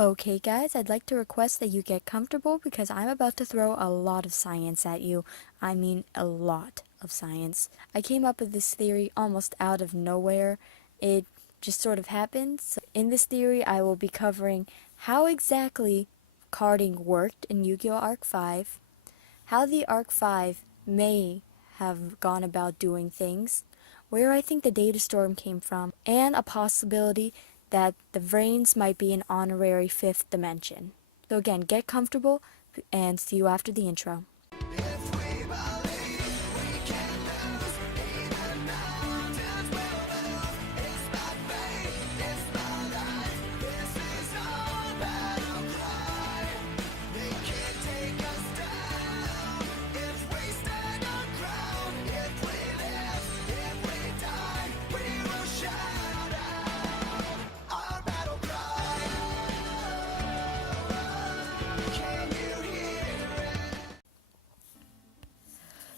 Okay guys, I'd like to request that you get comfortable because I'm about to throw a lot of science at you. I mean a lot of science. I came up with this theory almost out of nowhere. It just sort of happened. So in this theory, I will be covering how exactly carding worked in Yu-Gi-Oh! Arc 5, how the Arc 5 may have gone about doing things, where I think the data storm came from, and a possibility that the VRains might be an honorary fifth dimension. So again, get comfortable and see you after the intro.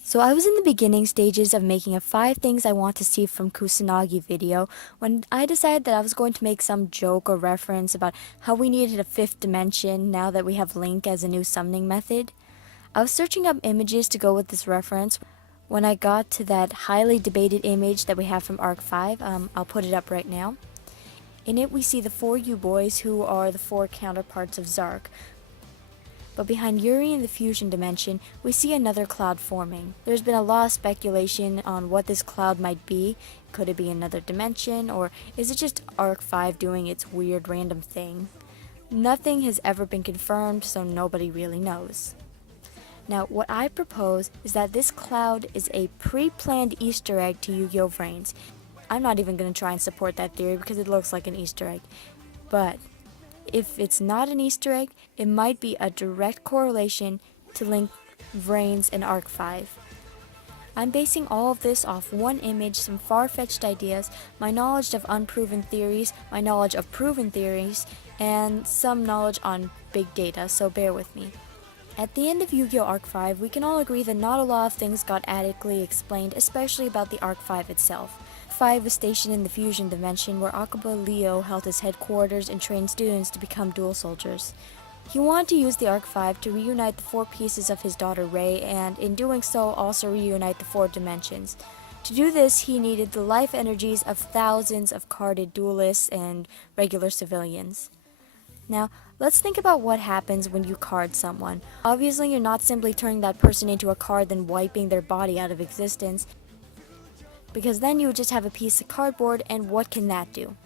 So I was in the beginning stages of making a 5 things I want to see from Kusanagi video when I decided that I was going to make some joke or reference about how we needed a 5th dimension now that we have Link as a new summoning method. I was searching up images to go with this reference when I got to that highly debated image that we have from Arc 5. I'll put it up right now. In it we see the 4 U-boys who are the 4 counterparts of Zark. But behind Yuri in the fusion dimension, we see another cloud forming. There's been a lot of speculation on what this cloud might be. Could it be another dimension, or is it just Arc 5 doing its weird random thing? Nothing has ever been confirmed, so nobody really knows. Now, what I propose is that this cloud is a pre-planned Easter egg to Yu-Gi-Oh! VRains. I'm not even going to try and support that theory because it looks like an Easter egg. But if it's not an Easter egg, it might be a direct correlation to link VRains and Arc 5. I'm basing all of this off one image, some far-fetched ideas, my knowledge of unproven theories, my knowledge of proven theories, and some knowledge on big data, so bear with me. At the end of Yu-Gi-Oh! Arc 5, we can all agree that not a lot of things got adequately explained, especially about the Arc 5 itself. 5 was stationed in the fusion dimension where Akaba Leo held his headquarters and trained students to become dual soldiers. He wanted to use the Arc 5 to reunite the 4 pieces of his daughter Rei, and in doing so also reunite the 4 dimensions. To do this, he needed the life energies of thousands of carded duelists and regular civilians. Now, let's think about what happens when you card someone. Obviously, you're not simply turning that person into a card then wiping their body out of existence, because then you would just have a piece of cardboard, and what can that do?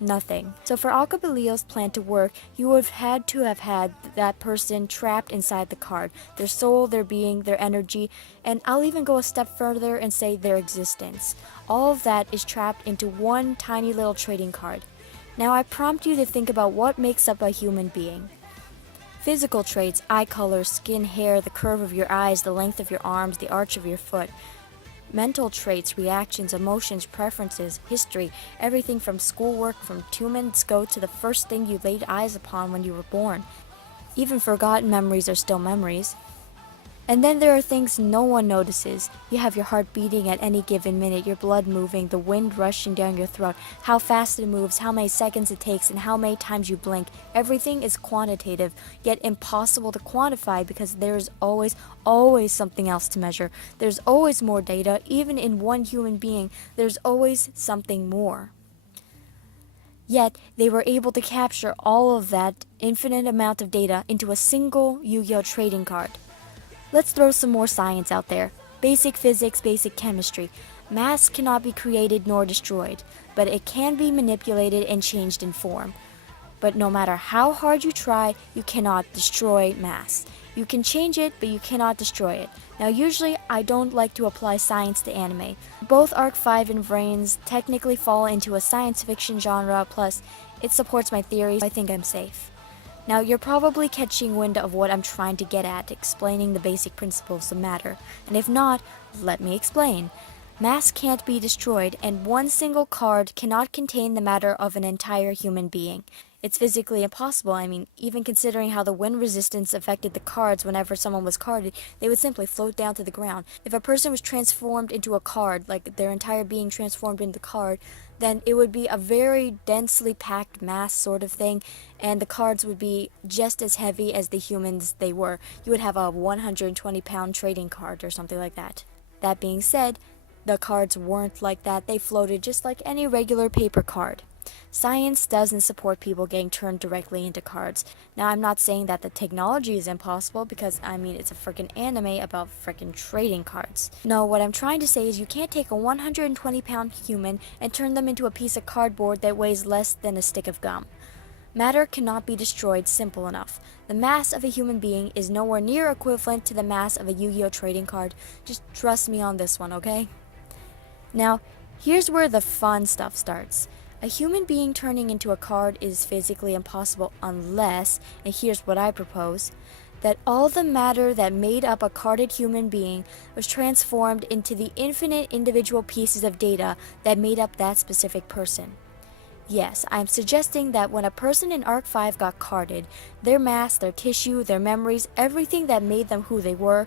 Nothing. So for Alcabelio's plan to work, you would have had that person trapped inside the card. Their soul, their being, their energy, and I'll even go a step further and say their existence. All of that is trapped into one tiny little trading card. Now I prompt you to think about what makes up a human being. Physical traits, eye color, skin, hair, the curve of your eyes, the length of your arms, the arch of your foot. Mental traits, reactions, emotions, preferences, history, everything from schoolwork from 2 minutes ago to the first thing you laid eyes upon when you were born. Even forgotten memories are still memories. And then there are things no one notices. You have your heart beating at any given minute, your blood moving, the wind rushing down your throat, how fast it moves, how many seconds it takes, and how many times you blink. Everything is quantitative, yet impossible to quantify because there's always something else to measure. There's always more data. Even in one human being, there's always something more. Yet, they were able to capture all of that infinite amount of data into a single Yu-Gi-Oh! Trading card. Let's throw some more science out there. Basic physics, basic chemistry. Mass cannot be created nor destroyed, but it can be manipulated and changed in form. But no matter how hard you try, you cannot destroy mass. You can change it, but you cannot destroy it. Now usually, I don't like to apply science to anime. Both Arc 5 and VRains technically fall into a science fiction genre, plus it supports my theory, so I think I'm safe. Now, you're probably catching wind of what I'm trying to get at, explaining the basic principles of matter. And if not, let me explain. Mass can't be destroyed, and one single card cannot contain the matter of an entire human being. It's physically impossible. I mean, even considering how the wind resistance affected the cards whenever someone was carded, they would simply float down to the ground. If a person was transformed into a card, like their entire being transformed into the card, then it would be a very densely packed mass sort of thing, and the cards would be just as heavy as the humans they were. You would have a 120-pound trading card or something like that. That being said, the cards weren't like that. They floated just like any regular paper card. Science doesn't support people getting turned directly into cards. Now, I'm not saying that the technology is impossible because, I mean, it's a freaking anime about freaking trading cards. No, what I'm trying to say is you can't take a 120-pound human and turn them into a piece of cardboard that weighs less than a stick of gum. Matter cannot be destroyed simple enough. The mass of a human being is nowhere near equivalent to the mass of a Yu-Gi-Oh trading card. Just trust me on this one, okay? Now, here's where the fun stuff starts. A human being turning into a card is physically impossible unless, and here's what I propose, that all the matter that made up a carded human being was transformed into the infinite individual pieces of data that made up that specific person. Yes, I'm suggesting that when a person in Arc 5 got carded, their mass, their tissue, their memories, everything that made them who they were,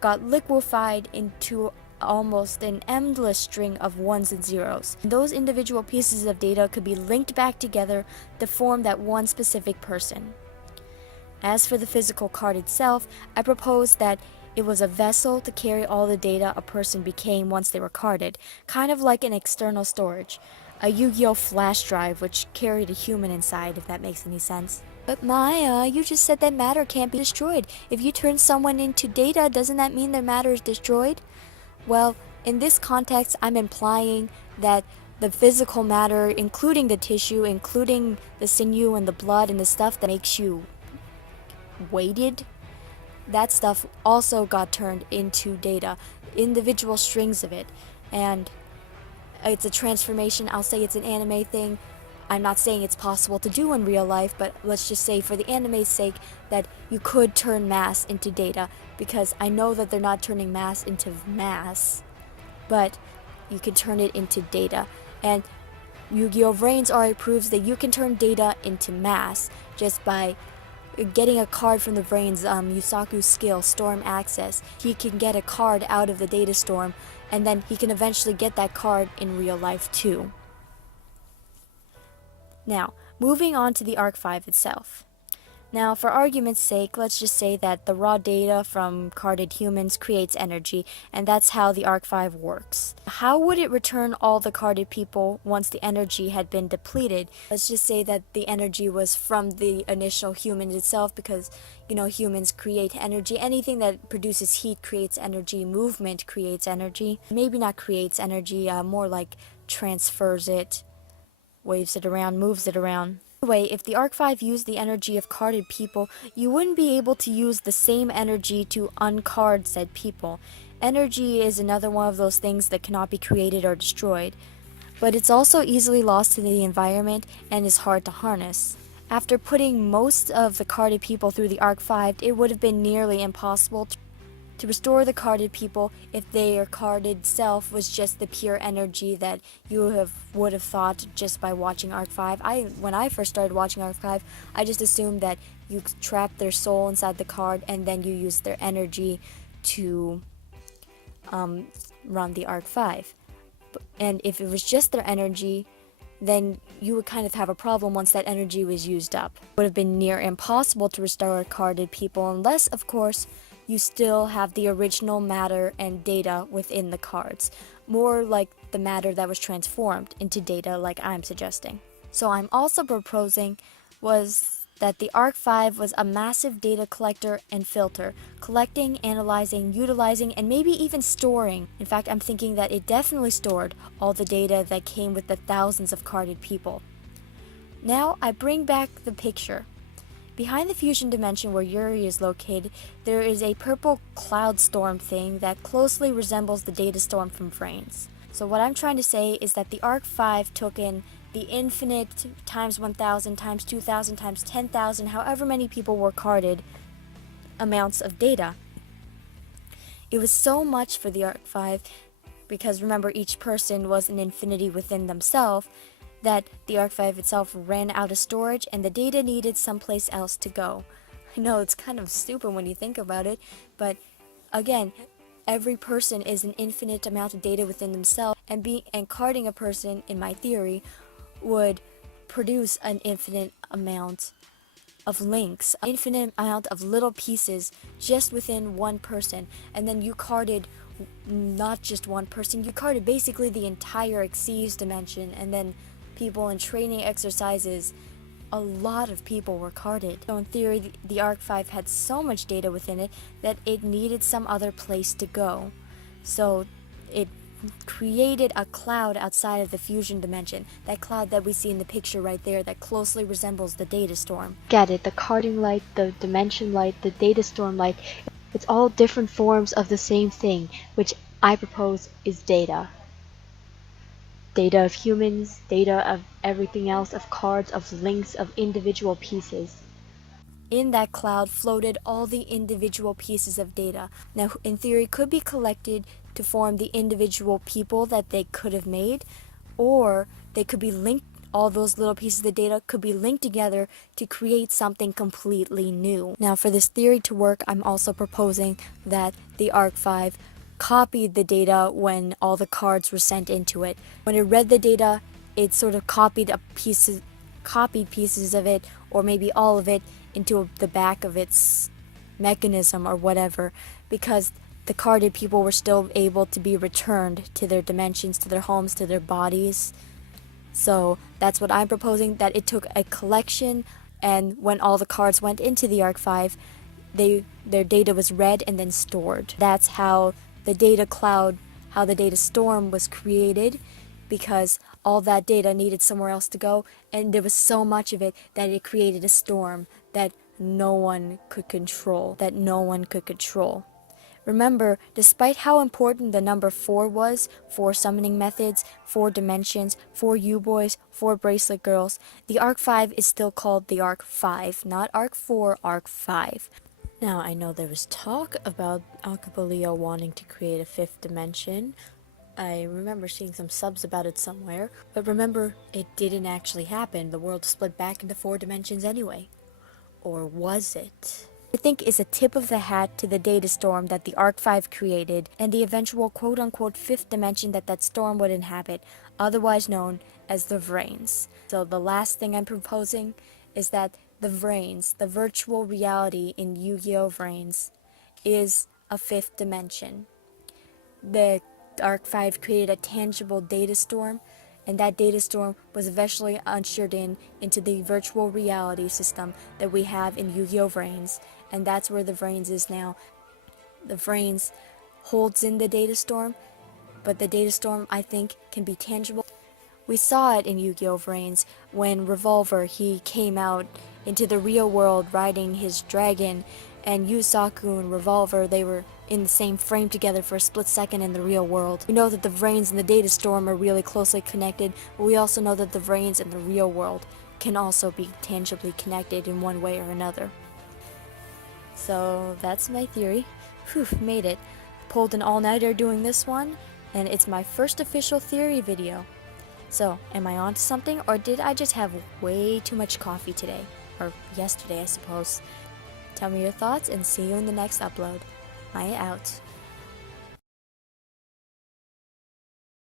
got liquefied into almost an endless string of ones and zeros. Those individual pieces of data could be linked back together to form that one specific person. As for the physical card itself, I propose that it was a vessel to carry all the data a person became once they were carded, kind of like an external storage. A Yu-Gi-Oh! Flash drive which carried a human inside, if that makes any sense. But Maya, you just said that matter can't be destroyed. If you turn someone into data, doesn't that mean their matter is destroyed? Well, in this context, I'm implying that the physical matter, including the tissue, including the sinew and the blood and the stuff that makes you weighted, that stuff also got turned into data, individual strings of it. And it's a transformation. I'll say it's an anime thing. I'm not saying it's possible to do in real life, but let's just say for the anime's sake that you could turn mass into data, because I know that they're not turning mass into mass, but you can turn it into data. And Yu-Gi-Oh! VRains already proves that you can turn data into mass just by getting a card from the VRains Yusaku's skill, Storm Access. He can get a card out of the data storm, and then he can eventually get that card in real life too. Now, moving on to the Arc 5 itself. Now, for argument's sake, let's just say that the raw data from carded humans creates energy, and that's how the Arc 5 works. How would it return all the carded people once the energy had been depleted? Let's just say that the energy was from the initial human itself, because, humans create energy. Anything that produces heat creates energy. Movement creates energy. Maybe not creates energy, more like transfers it, waves it around, moves it around. Anyway, if the Arc 5 used the energy of carded people, you wouldn't be able to use the same energy to uncard said people. Energy is another one of those things that cannot be created or destroyed, but it's also easily lost to the environment and is hard to harness. After putting most of the carded people through the Arc 5, it would have been nearly impossible to restore the carded people if their carded self was just the pure energy that you would have thought just by watching Arc 5. When I first started watching Arc 5, I just assumed that you trapped their soul inside the card and then you used their energy to run the Arc 5. And if it was just their energy, then you would kind of have a problem once that energy was used up. It would have been near impossible to restore carded people unless, of course, you still have the original matter and data within the cards, more like the matter that was transformed into data like I'm suggesting. So I'm also proposing was that the Arc 5 was a massive data collector and filter, collecting, analyzing, utilizing, and maybe even storing. In fact, I'm thinking that it definitely stored all the data that came with the thousands of carded people. Now I bring back the picture. Behind the fusion dimension where Yuri is located, there is a purple cloud storm thing that closely resembles the data storm from VRains. So what I'm trying to say is that the Arc 5 took in the infinite times 1,000 times 2,000 times 10,000, however many people were carded, amounts of data. It was so much for the Arc 5, because remember each person was an infinity within themselves, that the archive itself ran out of storage and the data needed someplace else to go. I know it's kind of stupid when you think about it, but again, every person is an infinite amount of data within themselves, and carding a person, in my theory, would produce an infinite amount of links, an infinite amount of little pieces just within one person. And then you carded not just one person, you carded basically the entire Xyz dimension, and then people in training exercises, a lot of people were carded. So in theory, the Arc-V had so much data within it that it needed some other place to go. So it created a cloud outside of the fusion dimension, that cloud that we see in the picture right there that closely resembles the data storm. Get it, the carding light, the dimension light, the data storm light, it's all different forms of the same thing, which I propose is data. Data of humans, data of everything else, of cards, of links, of individual pieces. In that cloud floated all the individual pieces of data. Now, in theory, could be collected to form the individual people that they could have made, or they could be linked, all those little pieces of data could be linked together to create something completely new. Now, for this theory to work, I'm also proposing that the Arc-V copied the data when all the cards were sent into it. When it read the data, it sort of copied pieces of it, or maybe all of it, into the back of its mechanism or whatever, because the carded people were still able to be returned to their dimensions, to their homes, to their bodies. So that's what I'm proposing, that it took a collection, and when all the cards went into the Arc-V, their data was read and then stored. That's how the data cloud, how the data storm was created, because all that data needed somewhere else to go, and there was so much of it that it created a storm that no one could control, Remember, despite how important the number 4 was, 4 summoning methods, 4 dimensions, 4 U-boys, 4 bracelet girls, the Arc-V is still called the Arc-V, not Arc-4, Arc-V. Now, I know there was talk about Alcapolio wanting to create a 5th dimension. I remember seeing some subs about it somewhere, but remember, it didn't actually happen. The world split back into 4 dimensions anyway. Or was it? I think is a tip of the hat to the data storm that the Arc-V created, and the eventual quote-unquote 5th dimension that storm would inhabit, otherwise known as the VRains. So the last thing I'm proposing is that the VRains, the virtual reality in Yu-Gi-Oh! VRains, is a 5th dimension. The Arc-V created a tangible data storm, and that data storm was eventually ushered into the virtual reality system that we have in Yu-Gi-Oh! VRains, and that's where the VRains is now. The VRains holds in the data storm, but the data storm, I think, can be tangible. We saw it in Yu-Gi-Oh! VRains when Revolver, he came out into the real world riding his dragon, and Yusaku and Revolver, they were in the same frame together for a split second in the real world. We know that the VRains and the data storm are really closely connected, but we also know that the VRains and the real world can also be tangibly connected in one way or another. So that's my theory. Whew, made it. Pulled an all-nighter doing this one, and it's my first official theory video. So, am I onto something, or did I just have way too much coffee today? Or yesterday, I suppose. Tell me your thoughts, and see you in the next upload. Mya out.